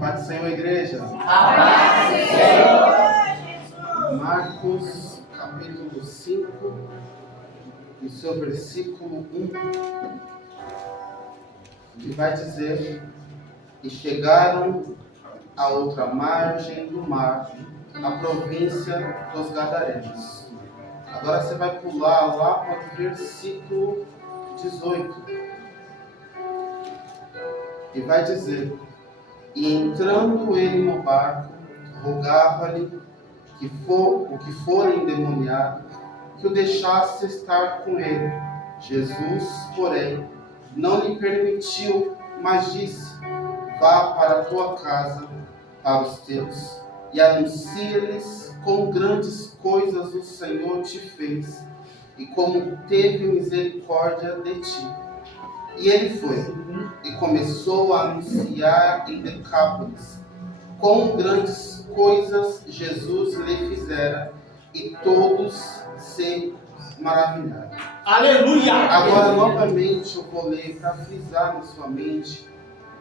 Paz do Senhor, igreja. Paz do Senhor. Marcos, capítulo 5, no seu versículo 1, que vai dizer: e chegaram à outra margem do mar, na província dos Gadarenos. Agora você vai pular lá para o versículo 18. E vai dizer: e entrando ele no barco, rogava-lhe o que for endemoniado, que o deixasse estar com ele. Jesus, porém, não lhe permitiu, mas disse: vá para a tua casa, para os teus, e anuncia-lhes quão grandes coisas o Senhor te fez, e como teve misericórdia de ti. E ele foi, e começou a anunciar em Decápolis quão grandes coisas Jesus lhe fizera, e todos se maravilharam. Aleluia! Agora, novamente, eu vou ler para frisar na sua mente,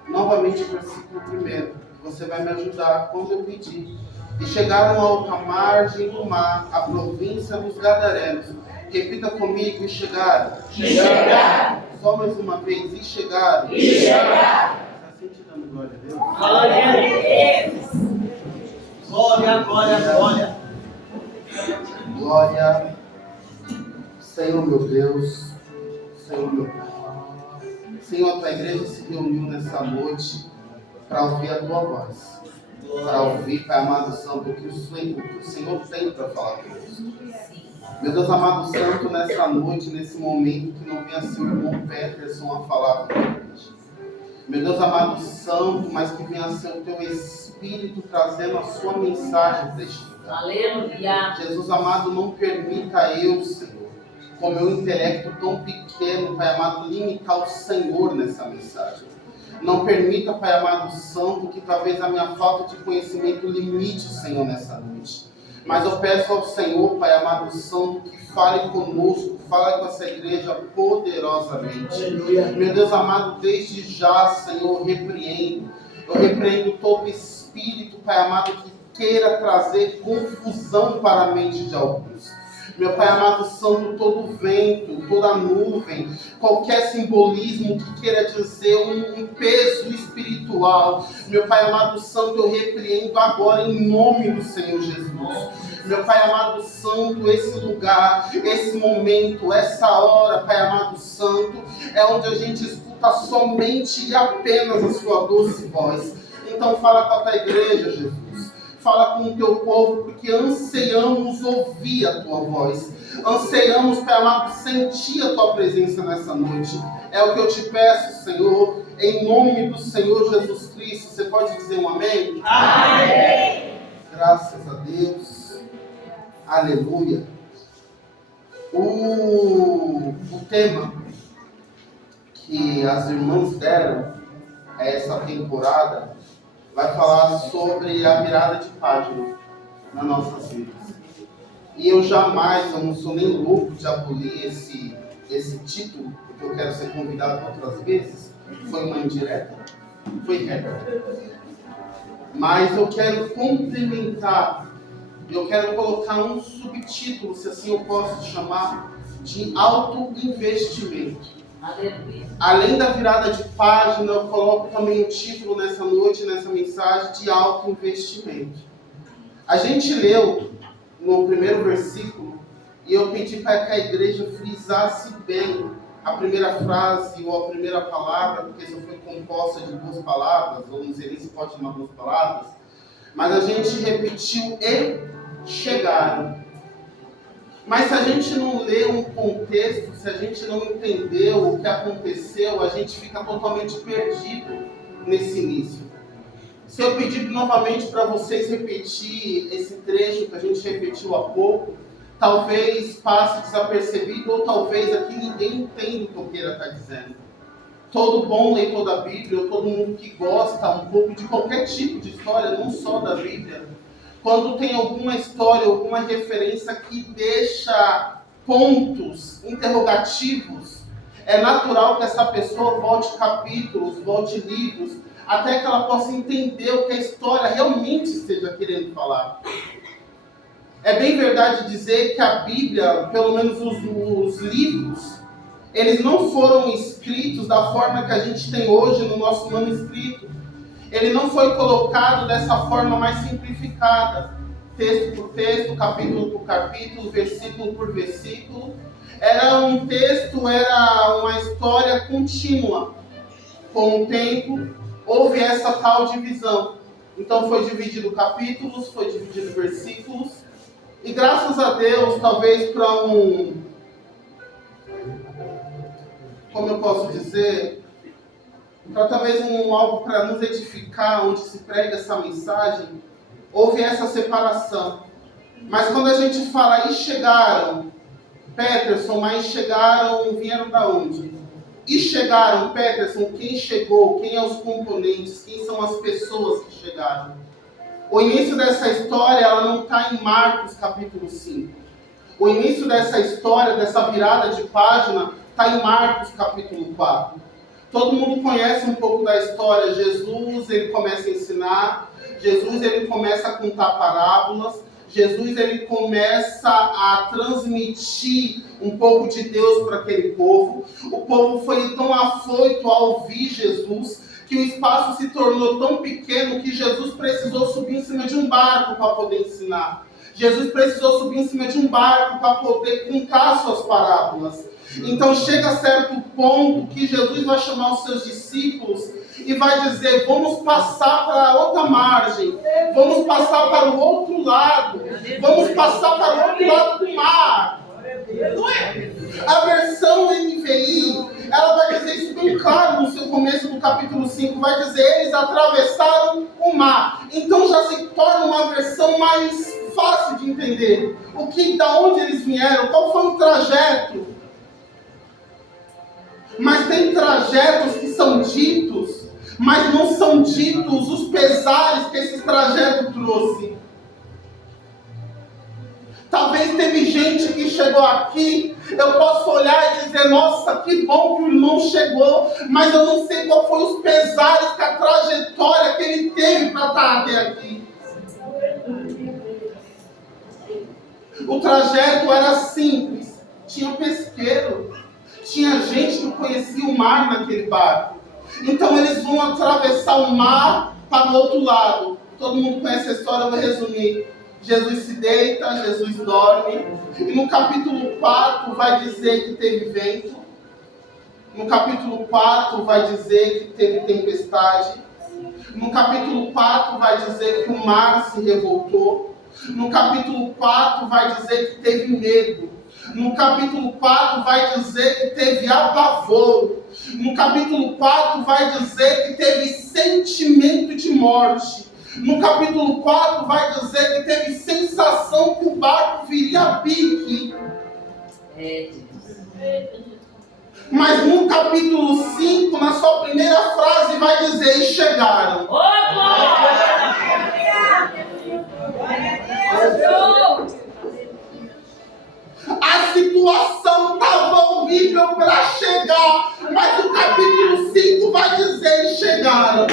novamente o versículo 1. Você vai me ajudar quando eu pedir. E chegaram à outra margem do mar, a província dos Gadarenos. Repita comigo: e chegaram. E chegaram. Só mais uma vez: e chegaram. E chegaram. Está sentindo glória a Deus? Glória a Deus. Glória, glória, glória. Glória, Senhor meu Deus, Senhor meu Pai. Senhor, a tua igreja se reuniu nessa noite para ouvir a tua voz, para ouvir, Pai amado Santo, o que o Senhor tem para falar conosco. Meu Deus amado Santo, nessa noite, nesse momento, que não venha ser o irmão Peterson a falar com a igreja. Meu Deus amado Santo, mas que venha ser o teu Espírito trazendo a sua mensagem para este lugar. Aleluia. Jesus amado, não permita eu, Senhor, com meu intelecto tão pequeno, Pai amado, limitar o Senhor nessa mensagem. Não permita, Pai amado Santo, que talvez a minha falta de conhecimento limite o Senhor nessa noite. Mas eu peço ao Senhor, Pai amado Santo, que fale conosco, fale com essa igreja poderosamente. Aleluia. Meu Deus amado, desde já, Senhor, eu repreendo todo espírito, Pai amado, que queira trazer confusão para a mente de alguns. Meu Pai amado Santo, todo vento, toda nuvem, qualquer simbolismo que queira dizer um peso espiritual, meu Pai amado Santo, eu repreendo agora em nome do Senhor Jesus. Meu Pai amado Santo, esse lugar, esse momento, essa hora, Pai amado Santo, é onde a gente escuta somente e apenas a sua doce voz. Então fala com a tua igreja, Jesus. Fala com o teu povo, porque anseiamos ouvir a tua voz. Anseiamos, Pai amado, sentir a tua presença nessa noite. É o que eu te peço, Senhor, em nome do Senhor Jesus Cristo. Você pode dizer um amém? Amém. Graças a Deus. Aleluia. O tema que as irmãs deram a essa temporada vai falar sobre a virada de página nas nossas vidas. E eu não sou nem louco de abolir esse título, porque eu quero ser convidado outras vezes. Foi uma indireta? Foi reta. Mas eu quero complementar, eu quero colocar um subtítulo, se assim eu posso chamar, de autoinvestimento. Aleluia. Além da virada de página, eu coloco também o título nessa noite, nessa mensagem, de autoinvestimento. A gente leu no primeiro versículo, e eu pedi para que a igreja frisasse bem a primeira frase ou a primeira palavra, porque só foi composta de duas palavras, ou não sei nem se pode chamar duas palavras, mas a gente repetiu: e chegaram. Mas se a gente não lê um contexto, se a gente não entendeu o que aconteceu, a gente fica totalmente perdido nesse início. Se eu pedir novamente para vocês repetir esse trecho que a gente repetiu há pouco, talvez passe desapercebido, ou talvez aqui ninguém entenda o que o queira estar dizendo. Todo bom leitor da Bíblia, ou todo mundo que gosta um pouco de qualquer tipo de história, não só da Bíblia, quando tem alguma história, alguma referência que deixa pontos interrogativos, é natural que essa pessoa volte capítulos, volte livros, até que ela possa entender o que a história realmente esteja querendo falar. É bem verdade dizer que a Bíblia, pelo menos os livros, eles não foram escritos da forma que a gente tem hoje no nosso manuscrito. Ele não foi colocado dessa forma mais simplificada, texto por texto, capítulo por capítulo, versículo por versículo. Era um texto, era uma história contínua. Com o tempo, houve essa tal divisão. Então foi dividido capítulos, foi dividido versículos. E graças a Deus, talvez para como eu posso dizer, para talvez algo para nos edificar, onde se prega essa mensagem, houve essa separação. Mas quando a gente fala, e chegaram, Peterson, mas chegaram, vieram da onde? E chegaram, Peterson, quem chegou, quem são os componentes, quem são as pessoas que chegaram? O início dessa história, ela não está em Marcos capítulo 5. O início dessa história, dessa virada de página, está em Marcos capítulo 4. Todo mundo conhece um pouco da história. Jesus, ele começa a ensinar. Jesus, ele começa a contar parábolas. Jesus, ele começa a transmitir um pouco de Deus para aquele povo. O povo foi tão afoito ao ouvir Jesus, que o espaço se tornou tão pequeno que Jesus precisou subir em cima de um barco para poder ensinar. Jesus precisou subir em cima de um barco para poder contar suas parábolas. Então chega a certo ponto que Jesus vai chamar os seus discípulos e vai dizer, vamos passar para a outra margem, vamos passar para o outro lado, vamos passar para o outro lado do mar. A versão NVI, ela vai dizer isso bem claro no seu começo do capítulo 5, vai dizer, eles atravessaram o mar. Então já se torna uma versão mais fácil de entender. Da onde eles vieram, qual foi o trajeto. Mas tem trajetos que são ditos, mas não são ditos os pesares que esse trajeto trouxe. Talvez teve gente que chegou aqui, eu posso olhar e dizer, nossa, que bom que o irmão chegou, mas eu não sei qual foi os pesares, que a trajetória que ele teve para estar até aqui. O trajeto era simples, tinha pesqueiro, tinha gente que conhecia o mar naquele barco. Então eles vão atravessar o mar para o outro lado. Todo mundo conhece a história, eu vou resumir. Jesus se deita, Jesus dorme. E no capítulo 4 vai dizer que teve vento. No capítulo 4 vai dizer que teve tempestade. No capítulo 4 vai dizer que o mar se revoltou. No capítulo 4 vai dizer que teve medo. No capítulo 4 vai dizer que teve apavoro. No capítulo 4 vai dizer que teve sentimento de morte. No capítulo 4 vai dizer que teve sensação que o barco viria a pique. Mas no capítulo 5, na sua primeira frase, vai dizer, e chegaram. A situação estava horrível para chegar, mas o capítulo 5 vai dizer, e chegaram.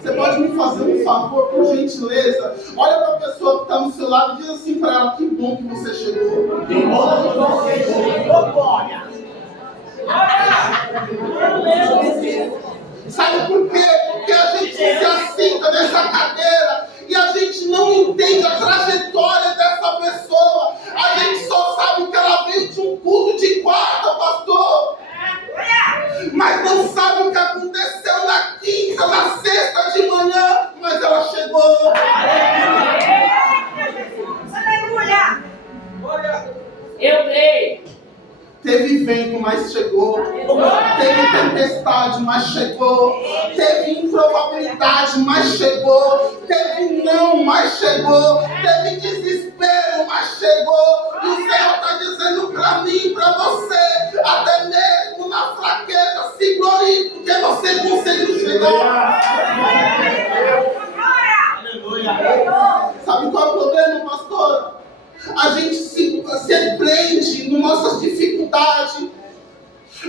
Você pode me fazer um favor, por gentileza? Olha para a pessoa que está no seu lado e diz assim para ela, que bom que você chegou. Que bom que você chegou. Sabe por quê? Porque a gente se assenta nessa cadeira e a gente não entende a trajetória dessa pessoa. A gente só sabe que ela veio de um culto de quarta, pastor. Mas não sabe o que aconteceu na quinta, na sexta de manhã, mas ela chegou. Aleluia! Eu creio. Teve vento, mas chegou. Teve tempestade, mas chegou. Teve improbabilidade, mas chegou. Teve não, mas chegou. Teve desespero, mas chegou. E o Senhor está dizendo para mim e para você, até mesmo na fraqueza, se glorie, porque você conseguiu chegar. Sabe qual é o problema, pastor? A gente se prende nas nossas dificuldades.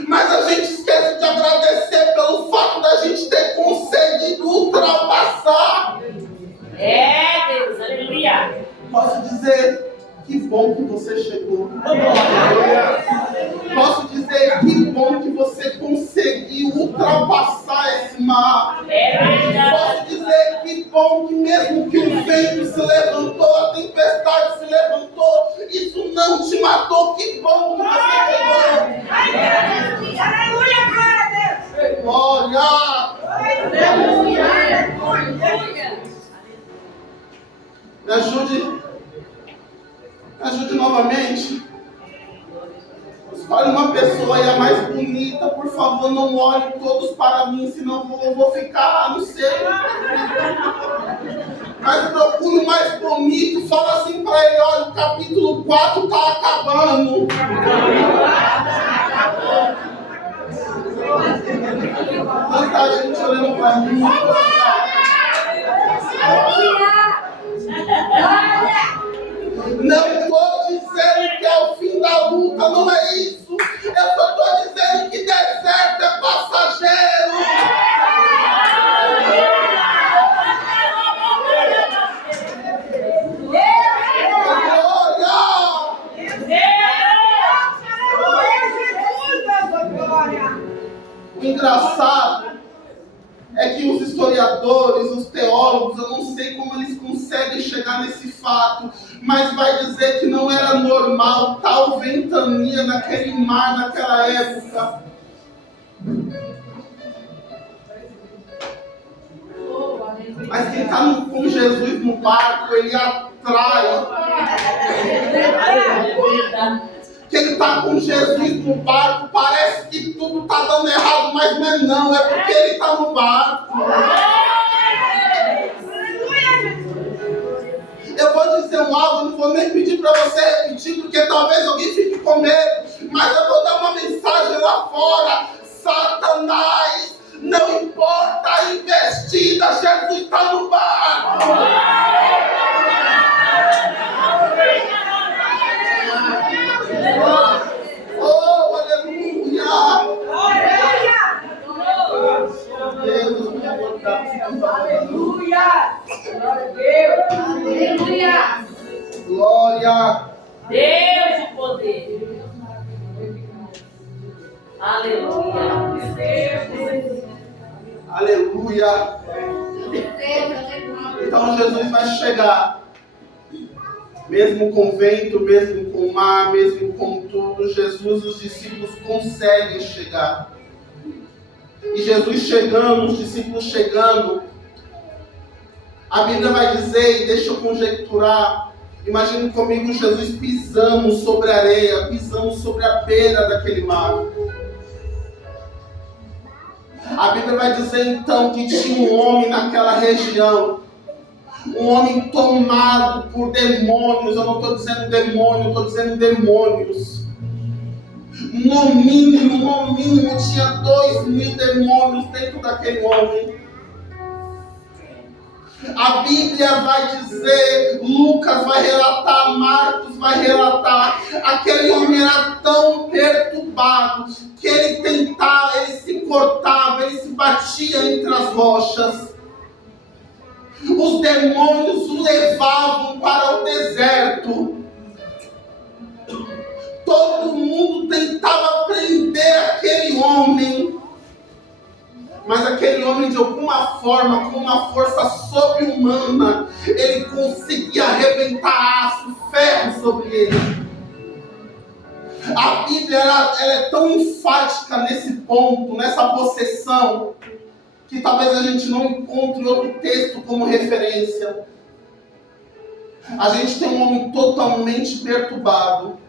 Mas a gente esquece de agradecer pelo fato da gente ter conseguido ultrapassar. Deus, aleluia. Posso dizer, que bom que você chegou. Posso dizer, que bom que você conseguiu ultrapassar esse mar. Posso dizer, que bom que mesmo que o vento se levantou, a tempestade se levantou, isso não te matou. Que bom que você chegou. Aleluia, glória a Deus. Olha, me ajude novamente. Escolhe uma pessoa aí a mais bonita, por favor, não olhe todos para mim, senão eu vou ficar, não sei. Mas procure o mais bonito, fala assim para ele, olha, o capítulo 4 está acabando. Tanta gente olhando para mim. Não estou dizendo que é o fim da luta, não é isso. Eu só estou dizendo que deserto é passageiro. O engraçado é que os historiadores, os teólogos, eu não sei como eles conseguem chegar nesse fato, mas vai dizer que não era normal tal ventania naquele mar naquela época. Mas quem está com Jesus no barco, ele atrai. Quem está com Jesus no barco, parece que tudo está dando errado, mas não é porque ele está no barco. Eu vou dizer algo, não vou nem pedir para você repetir, porque talvez alguém fique com medo, mas eu vou dar uma mensagem lá fora. Satanás, não importa a investida, Jesus está no barco. Oh, aleluia! Deus me Aleluia! Aleluia! Glória! Deus de poder. Aleluia. Aleluia! Então Jesus vai chegar. Mesmo com vento, mesmo com mar, mesmo com tudo, Jesus e os discípulos conseguem chegar. E Jesus chegando, os discípulos chegando, a Bíblia vai dizer, e deixa eu conjecturar, imagine comigo Jesus pisando sobre a areia, pisando sobre a beira daquele mar. A Bíblia vai dizer então que tinha um homem naquela região, um homem tomado por demônios. Eu não estou dizendo demônio, eu estou dizendo demônios. No mínimo, tinha 2.000 demônios dentro daquele homem. A Bíblia vai dizer, Lucas vai relatar, Marcos vai relatar, aquele homem era tão perturbado que ele tentava, ele se cortava, ele se batia entre as rochas. Os demônios o levavam para o deserto. Todo mundo tentava prender aquele homem. Mas aquele homem, de alguma forma, com uma força sobre-humana, ele conseguia arrebentar aço, ferro sobre ele. A Bíblia ela é tão enfática nesse ponto, nessa possessão, que talvez a gente não encontre outro texto como referência. A gente tem um homem totalmente perturbado.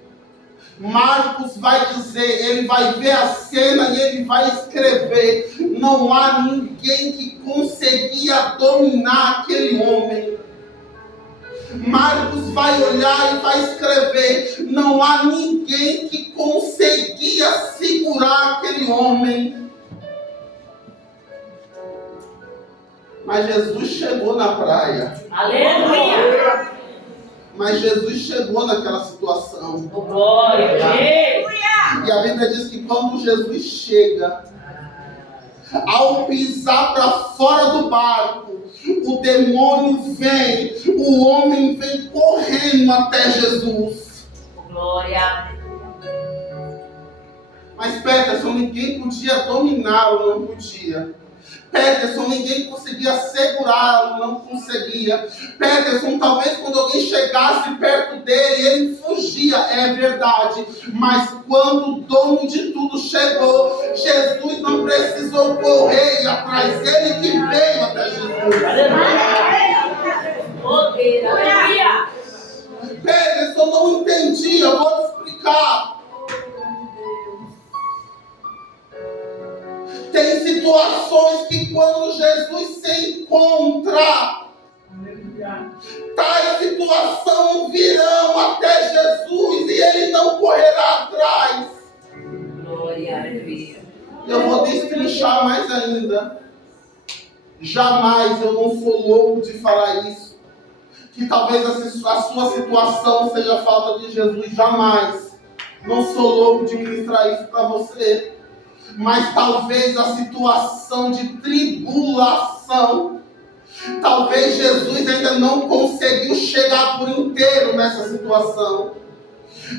Marcos vai dizer, ele vai ver a cena e ele vai escrever, não há ninguém que conseguia dominar aquele homem. Marcos vai olhar e vai escrever, não há ninguém que conseguia segurar aquele homem. Mas Jesus chegou na praia. Aleluia. Mas Jesus chegou naquela situação. Glória a Deus. E a Bíblia diz que quando Jesus chega, ao pisar para fora do barco, o demônio vem, o homem vem correndo até Jesus. Glória. Mas Peterson, ninguém podia dominá-lo, não podia. Peterson, ninguém conseguia segurá-lo, não conseguia. Peterson, talvez quando alguém chegasse perto dele, ele fugia, é verdade. Mas quando o dono de tudo chegou, Jesus não precisou correr atrás dele, que veio até Jesus. Poder. Aleluia. Peterson não entendia, eu vou te explicar. Tem situações que quando Jesus se encontra, tais situações virão até Jesus e ele não correrá atrás. Glória a Deus. Eu vou destrinchar mais ainda. Jamais, eu não sou louco de falar isso. Que talvez a sua situação seja falta de Jesus. Jamais. Não sou louco de ministrar isso para você. Mas talvez a situação de tribulação, talvez Jesus ainda não conseguiu chegar por inteiro nessa situação.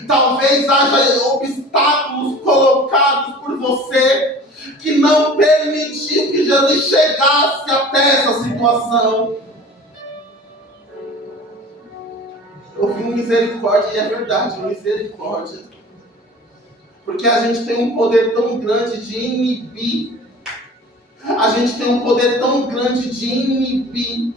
Talvez haja obstáculos colocados por você que não permitiu que Jesus chegasse até essa situação. Eu vi misericórdia e é verdade, misericórdia. Porque a gente tem um poder tão grande de inibir. A gente tem um poder tão grande de inibir.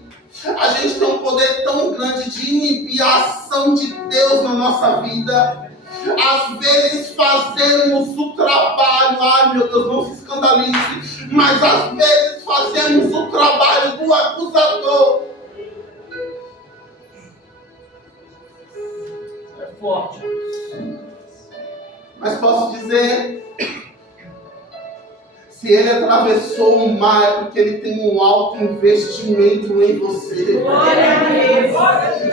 A gente tem um poder tão grande de inibir a ação de Deus na nossa vida. Às vezes fazemos o trabalho, ai meu Deus, não se escandalize, mas às vezes fazemos o trabalho do acusador. É forte. Mas posso dizer, se ele atravessou o mar, é porque ele tem um alto investimento em você.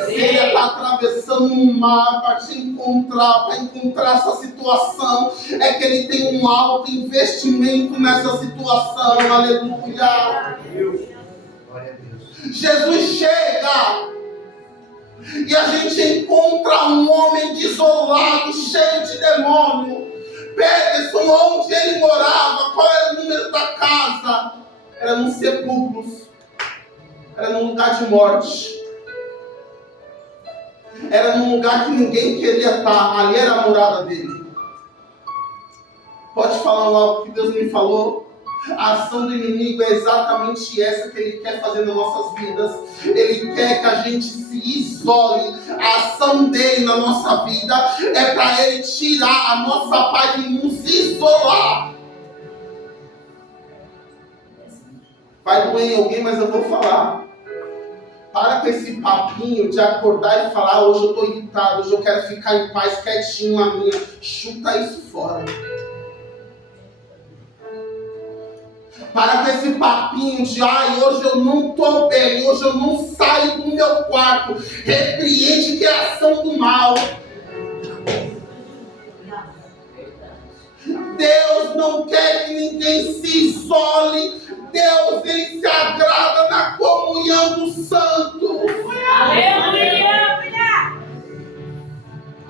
Se ele está atravessando o mar para te encontrar, para encontrar essa situação, é que ele tem um alto investimento nessa situação. Aleluia. Jesus chega. E a gente encontra um homem desolado, cheio de demônio. Peterson, onde ele morava, qual era o número da casa? Era num sepulcro. Era num lugar de morte. Era num lugar que ninguém queria estar. Ali era a morada dele. Pode falar algo que Deus me falou? A ação do inimigo é exatamente essa que ele quer fazer nas nossas vidas. Ele quer que a gente se isole. A ação dele na nossa vida é para ele tirar a nossa paz e nos isolar. Vai doer em alguém, mas eu vou falar. Para com esse papinho de acordar e falar: hoje eu estou irritado, hoje eu quero ficar em paz, quietinho na minha. Chuta isso fora. Para com esse papinho de ai, hoje eu não estou bem, hoje eu não saio do meu quarto. Repreende que é a ação do mal. Deus não quer que ninguém se isole. Deus, ele se agrada na comunhão dos santos. Aleluia.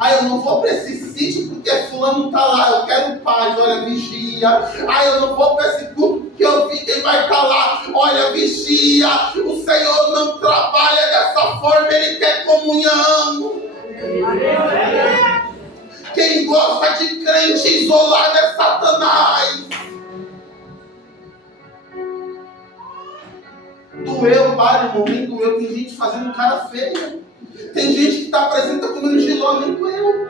Eu não vou para esse sítio porque fulano está lá, eu quero paz, olha, vigia. Eu não vou para esse culto porque eu vi quem vai estar lá, olha, vigia. O Senhor não trabalha dessa forma, ele quer comunhão. Quem gosta de crente isolado é Satanás. Doeu, para, irmão, nem doeu. Tem gente fazendo cara feia. Tem gente que está apresenta comendo giló, nem doeu.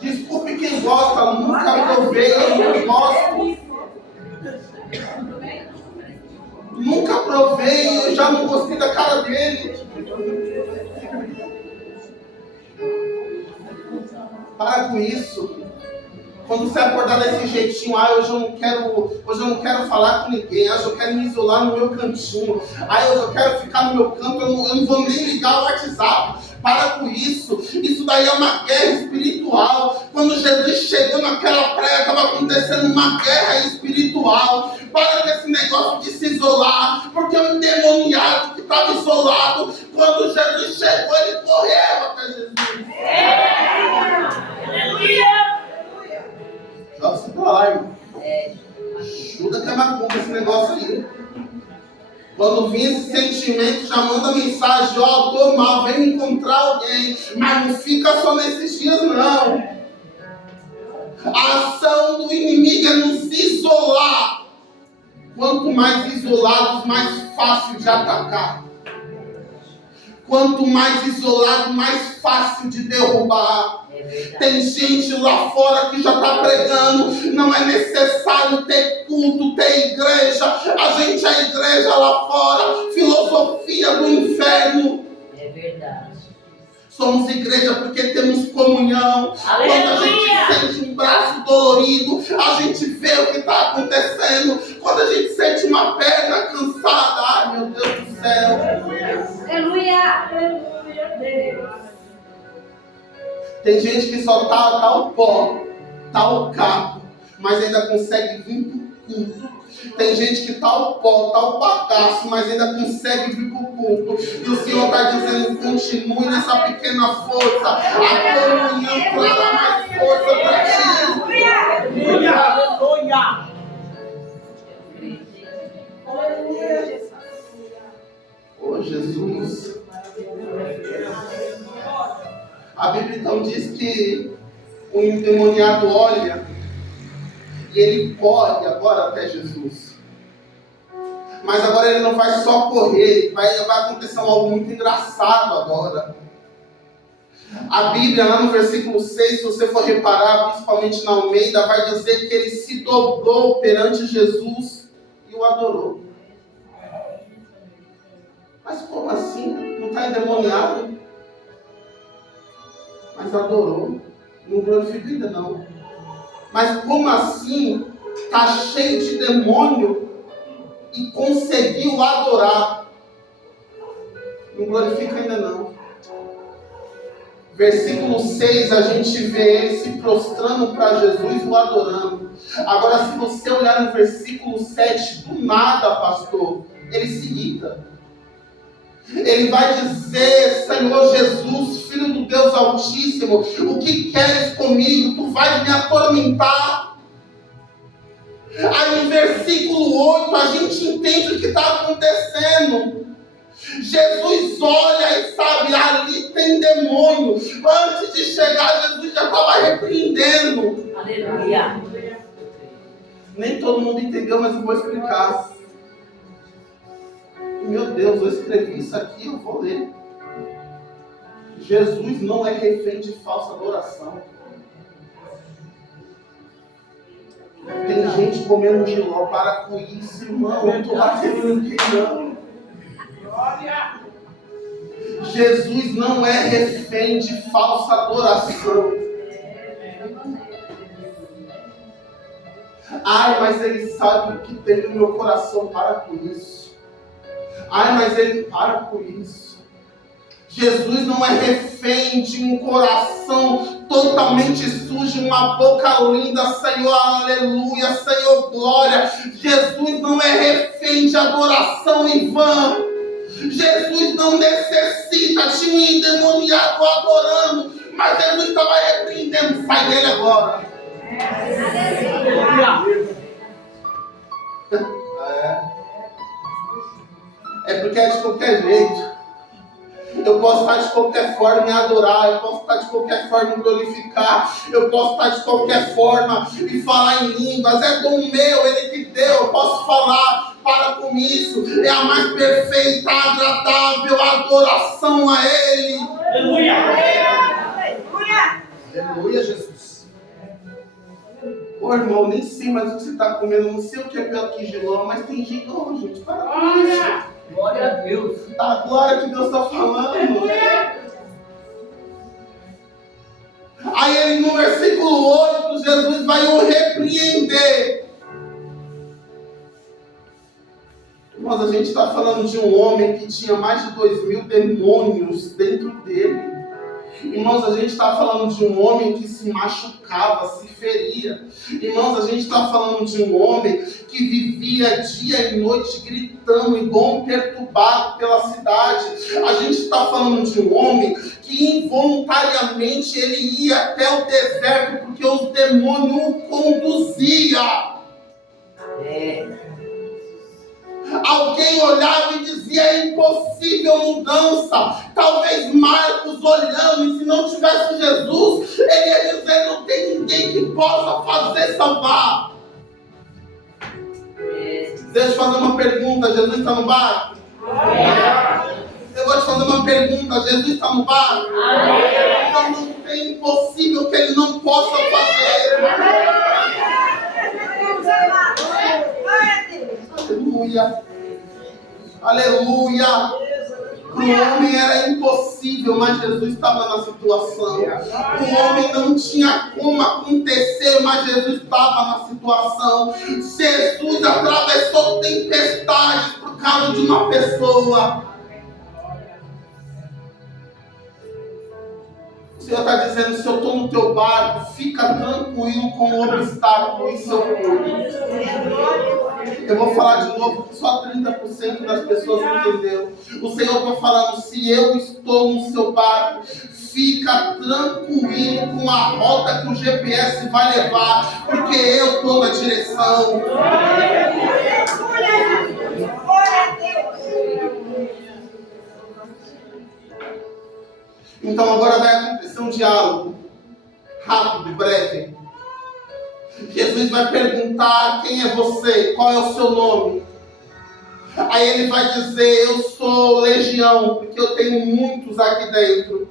Desculpe quem gosta, nunca provei, eu não gosto. Nunca provei, eu já não gostei da cara dele. Para com isso. Quando você acordar desse jeitinho, hoje eu não quero falar com ninguém, hoje eu quero me isolar no meu cantinho, hoje eu quero ficar no meu canto, eu não vou nem ligar o WhatsApp. Para com isso. Isso daí é uma guerra espiritual. Quando Jesus chegou naquela praia, estava acontecendo uma guerra espiritual. Para com esse negócio de se isolar, porque o endemoniado que estava isolado, quando Jesus chegou, ele correu até Jesus. Aleluia! Joga isso pra lá, irmão. Ajuda que é macumba esse negócio aí. Quando vir esse sentimento, já manda mensagem, tô mal, vem me encontrar alguém. Mas não fica só nesses dias, não. A ação do inimigo é nos isolar. Quanto mais isolados, mais fácil de atacar. Quanto mais isolado, mais fácil de derrubar. Tem gente lá fora que já está pregando. Não é necessário ter culto, ter igreja. A gente é igreja lá fora. Filosofia do inferno. É verdade. Somos igreja porque temos comunhão. Aleluia! Quando a gente sente um braço dolorido, a gente vê o que está acontecendo. Quando a gente sente uma perna cansada, ai meu Deus do céu. Aleluia. Tem gente que só tá o pó, tá o caco, mas ainda consegue vir pro culto. Tem gente que tá o pó, tá o bagaço, mas ainda consegue vir pro culto. E o Senhor está dizendo, continue nessa pequena força. A comunhão trará mais força para ti. Oh, Jesus. A Bíblia então diz que o endemoniado olha e ele corre agora até Jesus. Mas agora ele não vai só correr, vai acontecer algo muito engraçado agora. A Bíblia, lá no versículo 6, se você for reparar, principalmente na Almeida, vai dizer que ele se dobrou perante Jesus e o adorou. Mas como assim? Não está endemoniado? Mas adorou. Não glorifica ainda não. Mas como assim? Está cheio de demônio e conseguiu adorar. Não glorifica ainda não. Versículo 6, a gente vê ele se prostrando para Jesus e o adorando. Agora, se você olhar no versículo 7, do nada, pastor, ele se irrita. Ele vai dizer, Senhor Jesus, Filho do Deus Altíssimo, o que queres comigo? Tu vais me atormentar? Aí no versículo 8 a gente entende o que está acontecendo. Jesus olha e sabe, ali tem demônio. Antes de chegar, Jesus já estava repreendendo. Aleluia. Nem todo mundo entendeu, mas eu vou explicar. Meu Deus, eu escrevi isso aqui, eu vou ler. Jesus não é refém de falsa adoração. Tem gente comendo giló, para com isso, irmão. Eu estou batendo ninguém, não. Jesus não é refém de falsa adoração. Ai, mas ele sabe o que tem no meu coração, para com isso. Ai, mas ele para com isso. Jesus não é refém de um coração totalmente sujo, uma boca linda, Senhor, aleluia, Senhor, glória. Jesus não é refém de adoração em vão. Jesus não necessita de um endemoniado adorando, mas Jesus estava repreendendo. Sai dele agora. É porque é de qualquer jeito. Eu posso estar de qualquer forma me adorar, eu posso estar de qualquer forma me glorificar, eu posso estar de qualquer forma e falar em línguas, é dom meu, ele que deu, eu posso falar, para com isso, é a mais perfeita, agradável adoração a ele. Aleluia. Aleluia, Jesus. Ô irmão, nem sei mais o que você está comendo, não sei o que é pior que giló, mas tem giló, gente, para com isso. Glória a Deus. A glória que Deus está falando. Aí ele no versículo 8, Jesus vai o repreender. Irmãos, a gente está falando de um homem que tinha mais de 2.000 demônios dentro dele. Irmãos, a gente está falando de um homem que se machucava, se feria. Irmãos, a gente está falando de um homem que vivia dia e noite gritando, igual um perturbado pela cidade. A gente está falando de um homem que involuntariamente ele ia até o deserto porque os demônios o conduziam. Alguém olhava e dizia: é impossível mudança. Talvez Marcos olhando, e se não tivesse Jesus, ele ia dizer: não tem ninguém que possa fazer salvar. Deixa eu fazer uma pergunta: Jesus está no barco? Eu vou te fazer uma pergunta: Jesus está no barco? Então não tem impossível que ele não possa fazer. Aleluia. Aleluia. Para o homem era impossível, mas Jesus estava na situação. O homem não tinha como acontecer, mas Jesus estava na situação. Jesus atravessou tempestades por causa de uma pessoa. O Senhor está dizendo: se eu estou no teu barco, fica tranquilo com o obstáculo em seu corpo. Eu vou falar de novo, porque só 30% das pessoas entenderam. O Senhor está falando: se eu estou no seu barco, fica tranquilo com a rota que o GPS vai levar, porque eu estou na direção. Então agora vai acontecer um diálogo rápido, breve. Jesus vai perguntar: quem é você? Qual é o seu nome? Aí ele vai dizer: eu sou Legião, porque eu tenho muitos aqui dentro.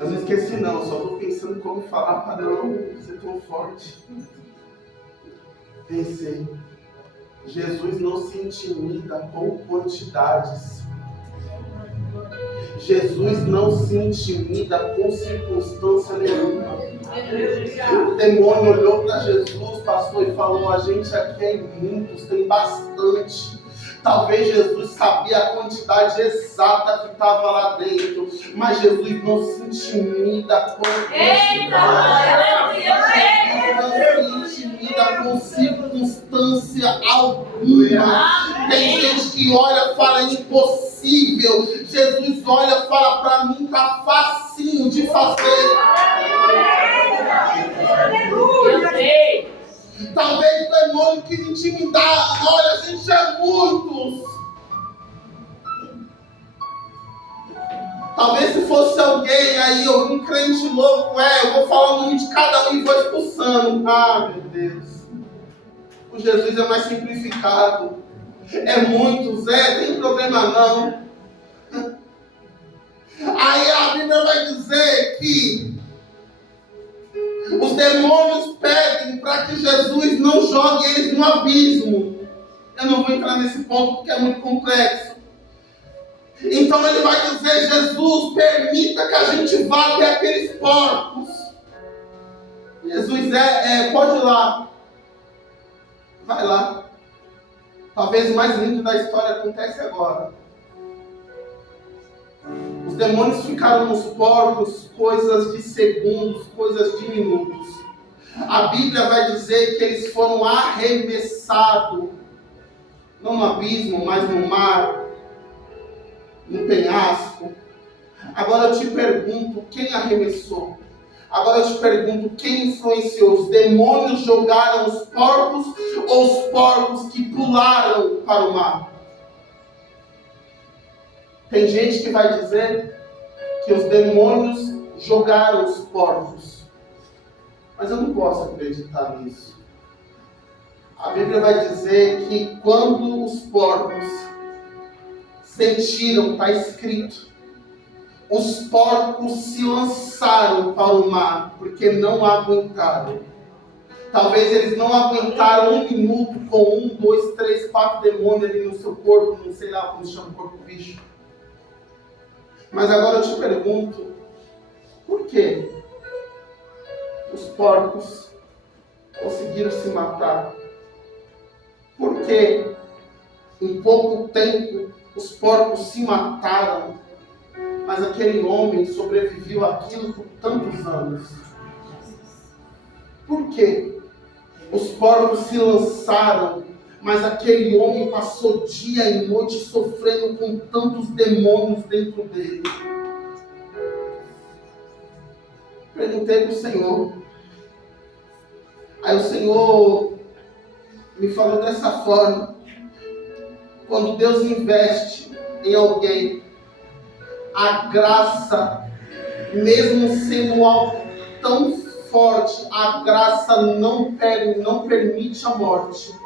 Eu não esqueci não, só estou pensando como falar para não ser tão forte. Pensei: Jesus não se intimida com quantidades. Jesus não se intimida com circunstância nenhuma. O demônio olhou para Jesus, pastor, e falou: a gente aqui é muitos, tem bastante. Talvez Jesus sabia a quantidade exata que estava lá dentro, mas Jesus não se intimida com quantidade. Não se intimida com circunstância alguma. Tem gente que olha e fala: impossível. Jesus olha e fala: para mim está facinho de fazer. Talvez o demônio quis intimidar. Olha, a gente é muitos. Talvez se fosse alguém aí, algum crente louco, eu vou falar o nome de cada um e vou expulsando. Ah, meu Deus. O Jesus é mais simplificado. É muitos, tem problema não. Aí a Bíblia vai dizer que os demônios pedem para que Jesus não jogue eles no abismo. Eu não vou entrar nesse ponto porque é muito complexo. Então ele vai dizer: Jesus, permita que a gente vá até aqueles porcos. Jesus pode ir lá. Vai lá. Talvez o mais lindo da história acontece agora. Os demônios ficaram nos porcos coisas de segundos, coisas de minutos. A Bíblia vai dizer que eles foram arremessados, não no abismo, mas no mar, no penhasco. Agora eu te pergunto: quem arremessou? Agora eu te pergunto: quem influenciou? Os demônios jogaram os porcos ou os porcos que pularam para o mar? Tem gente que vai dizer que os demônios jogaram os porcos. Mas eu não posso acreditar nisso. A Bíblia vai dizer que quando os porcos sentiram, está escrito, os porcos se lançaram para o mar, porque não aguentaram. Talvez eles não aguentaram 1 minuto com 1, 2, 3, 4 demônios ali no seu corpo, não sei lá como se chama o corpo bicho. Mas agora eu te pergunto, por que os porcos conseguiram se matar? Por que em pouco tempo os porcos se mataram, mas aquele homem sobreviveu àquilo por tantos anos? Por que os porcos se lançaram, mas aquele homem passou dia e noite sofrendo com tantos demônios dentro dele? Perguntei para o Senhor. Aí o Senhor me falou dessa forma: quando Deus investe em alguém, a graça, mesmo sendo algo tão forte, a graça não permite a morte.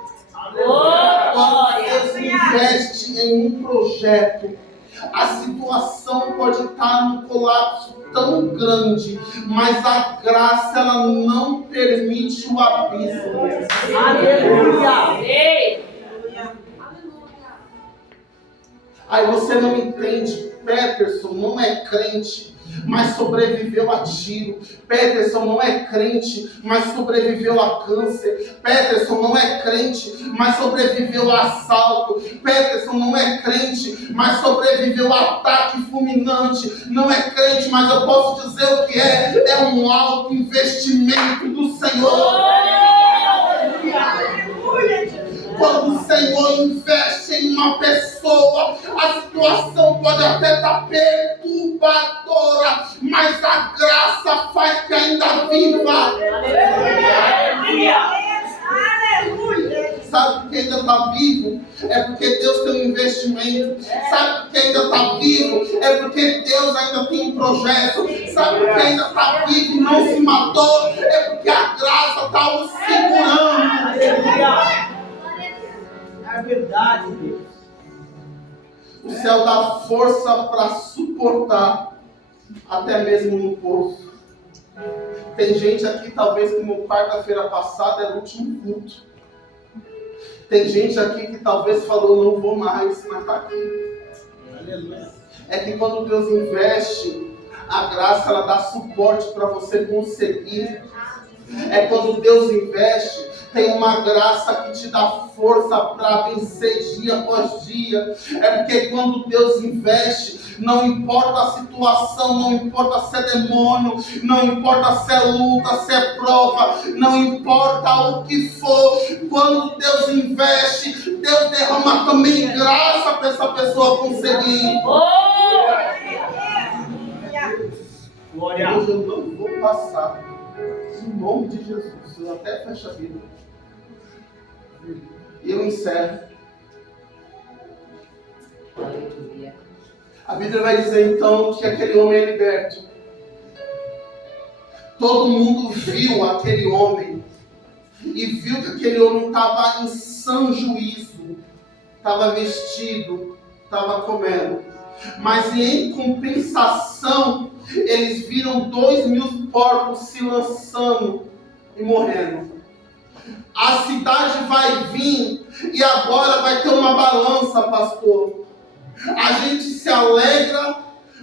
Quando Deus investe em um projeto, a situação pode estar num colapso tão grande, mas a graça, ela não permite o abismo. Aleluia! Aí você não entende. Peterson não é crente, mas sobreviveu a tiro. Peterson não é crente, mas sobreviveu a câncer. Peterson não é crente, mas sobreviveu a assalto. Peterson não é crente, mas sobreviveu a ataque fulminante. Não é crente, mas eu posso dizer o que é. É um alto investimento do Senhor. Quando o Senhor investe em uma pessoa, a situação pode até estar perturbadora, mas a graça faz que ainda viva. Sabe por que ainda está vivo? É porque Deus tem um investimento. Sabe por que ainda está vivo? É porque Deus ainda tem um projeto. Sabe por que ainda está vivo e não se matou? É porque a graça está o segurando. É verdade, Deus. O céu dá força para suportar, até mesmo no poço. Tem gente aqui, talvez, que no quarta-feira passada é o último culto. Tem gente aqui que talvez falou, não vou mais, mas está aqui. Aleluia. É que quando Deus investe, a graça, ela dá suporte para você conseguir. É quando Deus investe, tem uma graça que te dá força para vencer dia após dia. É porque quando Deus investe, não importa a situação, não importa se é demônio, não importa se é luta, se é prova, não importa o que for, quando Deus investe, Deus derrama também graça para essa pessoa conseguir. Glória. Hoje eu não vou passar, em nome de Jesus, eu até fecho a Bíblia. E eu encerro. Aleluia. A Bíblia vai dizer então que aquele homem é liberto. Todo mundo viu aquele homem e viu que aquele homem estava em sã juízo, estava vestido, estava comendo. Mas em compensação, eles viram 2.000 porcos se lançando e morrendo. A cidade vai vir e agora vai ter uma balança, pastor. A gente se alegra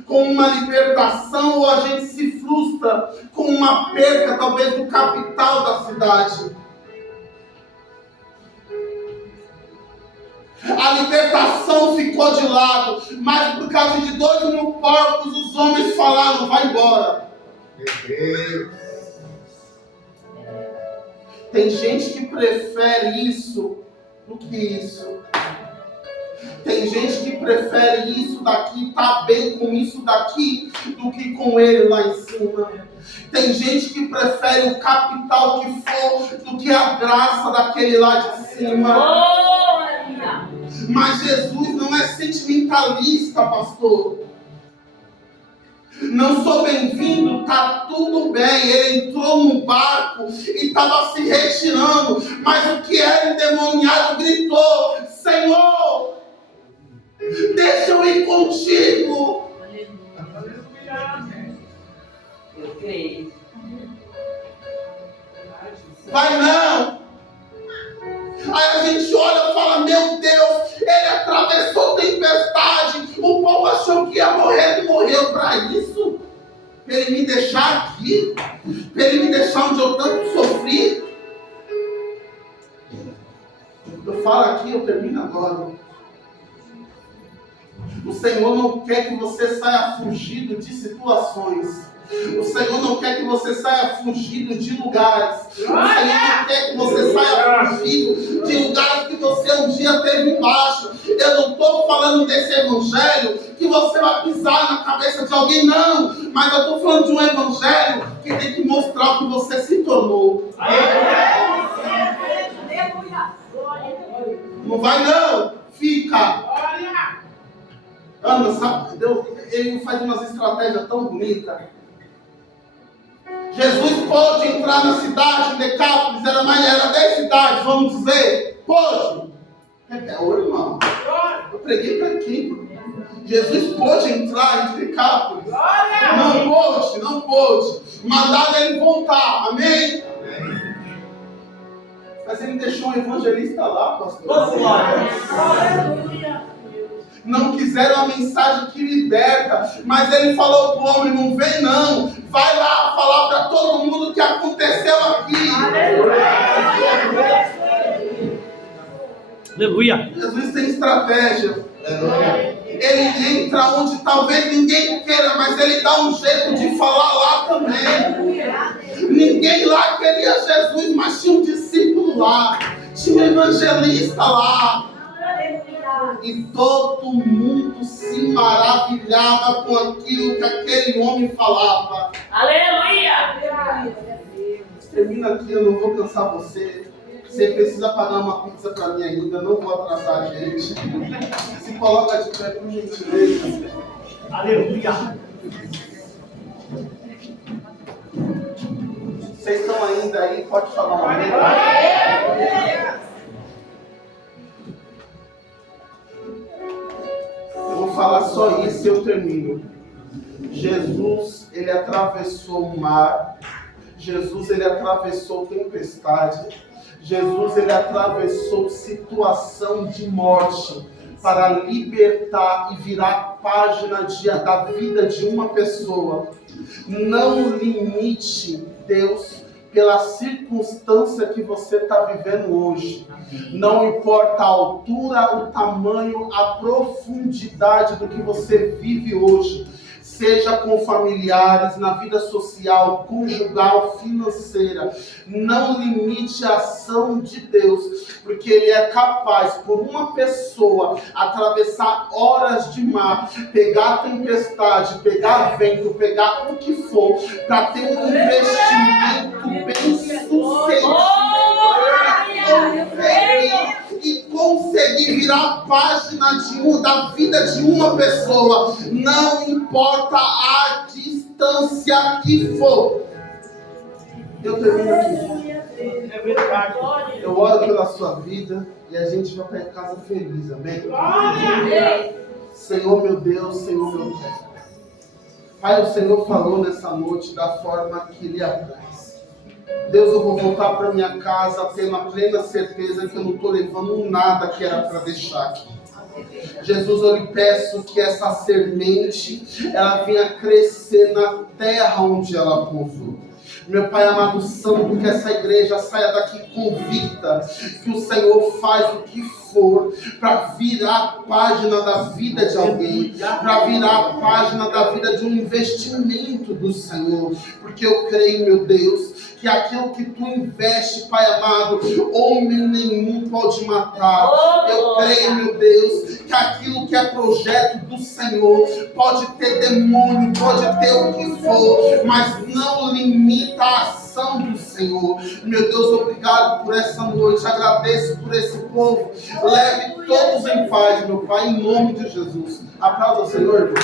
com uma libertação ou a gente se frustra com uma perca, talvez, do capital da cidade. A libertação ficou de lado, mas por causa de 2.000 porcos, os homens falaram, vai embora. Meu Deus. Tem gente que prefere isso do que isso. Tem gente que prefere isso daqui, tá bem com isso daqui, do que com ele lá em cima. Tem gente que prefere o capital que for do que a graça daquele lá de cima. Mas Jesus não é sentimentalista, pastor. Não sou bem-vindo, tá tudo bem. Ele entrou no barco e estava se retirando, mas o que era endemoniado gritou, Senhor, deixa eu ir contigo. Eu creio. Vai não. Aí a gente olha e fala, meu Deus, ele atravessou tempestade, o povo achou que ia morrer, ele morreu para isso? Para ele me deixar aqui? Para ele me deixar onde eu tanto sofri? Eu falo aqui, eu termino agora. O Senhor não quer que você saia fugido de situações. O Senhor não quer que você saia fugido de lugares. O Senhor não quer que você saia fugido de lugares que você um dia teve embaixo. Eu não estou falando desse evangelho que você vai pisar na cabeça de alguém, não. Mas eu estou falando de um evangelho que tem que mostrar o que você se tornou. Não vai não. Fica. Anda, sabe? Deus, ele faz umas estratégias tão bonitas. Jesus pôde entrar na cidade de Decápolis, era 10 cidades, vamos dizer. Pôde. Ô irmão, eu preguei para quem? Jesus pôde entrar em Decápolis. Não pôde. Mandaram ele voltar, amém? Mas ele deixou um evangelista lá, pastor. Não quiseram a mensagem que liberta, mas ele falou para o homem, não vem não, vai lá falar para todo mundo o que aconteceu aqui. Aleluia. Jesus tem estratégia. Ele entra onde talvez ninguém queira, mas ele dá um jeito de falar lá também. Ninguém lá queria Jesus, mas tinha um discípulo lá, tinha um evangelista lá. E todo mundo se maravilhava com aquilo que aquele homem falava. Aleluia! Termina aqui, eu não vou cansar você. Você precisa pagar uma pizza para mim ainda, não vou atrasar a gente. Se coloca de pé, por gentileza. Aleluia. Vocês estão ainda aí? Pode falar uma vez. Eu vou falar só isso e eu termino. Jesus, ele atravessou o mar. Jesus, ele atravessou tempestade. Jesus, ele atravessou situação de morte para libertar e virar a página da vida de uma pessoa. Não limite Deus pela circunstância que você está vivendo hoje. Não importa a altura, o tamanho, a profundidade do que você vive hoje. Seja com familiares, na vida social, conjugal, financeira. Não limite a ação de Deus, porque Ele é capaz, por uma pessoa, atravessar horas de mar, pegar tempestade, pegar vento, pegar o que for, para ter um investimento bem sucedido. E conseguir virar a página da vida de uma pessoa, não importa a distância que for. Eu termino aqui. É verdade. Eu oro pela sua vida e a gente vai para casa feliz, amém? Senhor meu Deus, Senhor meu Pai. Pai, o Senhor falou nessa noite da forma que Ele apraz. Deus, eu vou voltar para minha casa tendo a plena certeza que eu não estou levando nada que era para deixar aqui. Jesus, eu lhe peço que essa semente, ela venha crescer na terra onde ela pousou. Meu Pai amado santo, que essa igreja saia daqui convicta que o Senhor faz o que for para virar a página da vida de alguém, para virar a página da vida de um investimento do Senhor, porque eu creio, meu Deus, que aquilo que tu investe, Pai amado, homem nenhum pode matar. Eu creio, meu Deus, que aquilo que é projeto do Senhor pode ter demônio, pode ter o que for, mas não limita a ação do Senhor. Meu Deus, obrigado por essa noite, agradeço por esse povo. Leve todos em paz, meu Pai, em nome de Jesus. Aplauda o Senhor, irmão.